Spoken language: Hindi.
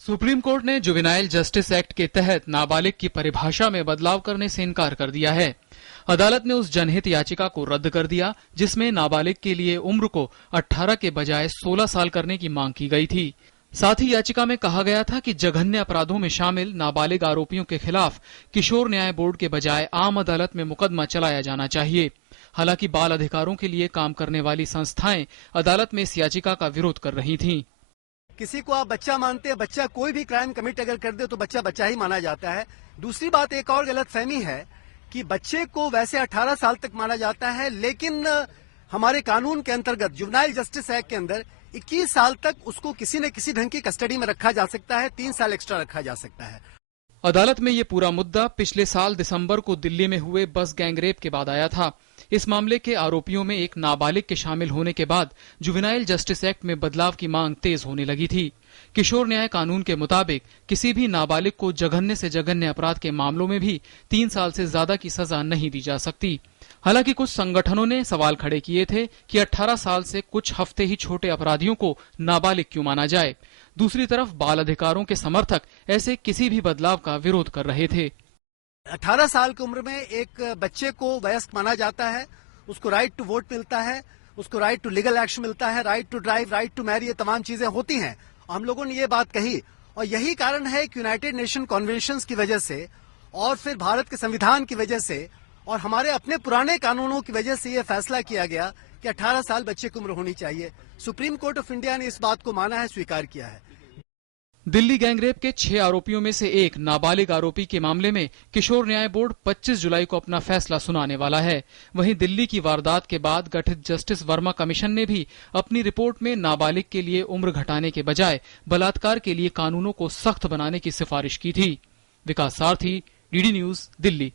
सुप्रीम कोर्ट ने जुवेनाइल जस्टिस एक्ट के तहत नाबालिग की परिभाषा में बदलाव करने से इनकार कर दिया है। अदालत ने उस जनहित याचिका को रद्द कर दिया जिसमें नाबालिग के लिए उम्र को 18 के बजाय 16 साल करने की मांग की गई थी। साथ ही याचिका में कहा गया था कि जघन्य अपराधों में शामिल नाबालिग आरोपियों के खिलाफ किशोर न्याय बोर्ड के बजाय आम अदालत में मुकदमा चलाया जाना चाहिए। हालांकि बाल अधिकारों के लिए काम करने वाली संस्थाएं अदालत में इस याचिका का विरोध कर रही थीं। किसी को आप बच्चा मानते हैं, बच्चा कोई भी क्राइम कमिट अगर कर दे तो बच्चा बच्चा ही माना जाता है। दूसरी बात, एक और गलतफहमी है कि बच्चे को वैसे 18 साल तक माना जाता है, लेकिन हमारे कानून के अंतर्गत जुवेनाइल जस्टिस एक्ट के अंदर 21 साल तक उसको किसी न किसी ढंग की कस्टडी में रखा जा सकता है, 3 साल एक्स्ट्रा रखा जा सकता है। अदालत में ये पूरा मुद्दा पिछले साल दिसंबर को दिल्ली में हुए बस गैंगरेप के बाद आया था। इस मामले के आरोपियों में एक नाबालिग के शामिल होने के बाद जुवेनाइल जस्टिस एक्ट में बदलाव की मांग तेज होने लगी थी। किशोर न्याय कानून के मुताबिक किसी भी नाबालिग को जघन्य से जघन्य अपराध के मामलों में भी 3 साल से ज्यादा की सजा नहीं दी जा सकती। हालांकि कुछ संगठनों ने सवाल खड़े किए थे कि 18 साल से कुछ हफ्ते ही छोटे अपराधियों को नाबालिग क्यों माना जाए। दूसरी तरफ बाल अधिकारों के समर्थक ऐसे किसी भी बदलाव का विरोध कर रहे थे। 18 साल की उम्र में एक बच्चे को वयस्क माना जाता है, उसको राइट टू वोट मिलता है, उसको राइट टू लीगल एक्शन मिलता है, right to drive, right to marry, ये तमाम चीजें होती हैं। हम लोगों ने ये बात कही और यही कारण है कि यूनाइटेड नेशन कन्वेंशन की वजह से और फिर भारत के संविधान की वजह से और हमारे अपने पुराने कानूनों की वजह से ये फैसला किया गया कि 18 साल बच्चे की उम्र होनी चाहिए। सुप्रीम कोर्ट ऑफ इंडिया ने इस बात को माना है, स्वीकार किया है। दिल्ली गैंगरेप के 6 आरोपियों में से एक नाबालिग आरोपी के मामले में किशोर न्याय बोर्ड 25 जुलाई को अपना फैसला सुनाने वाला है। वहीं दिल्ली की वारदात के बाद गठित जस्टिस वर्मा कमीशन ने भी अपनी रिपोर्ट में नाबालिग के लिए उम्र घटाने के बजाय बलात्कार के लिए कानूनों को सख्त बनाने की सिफारिश की थी। विकास सारथी, डीडी न्यूज, दिल्ली।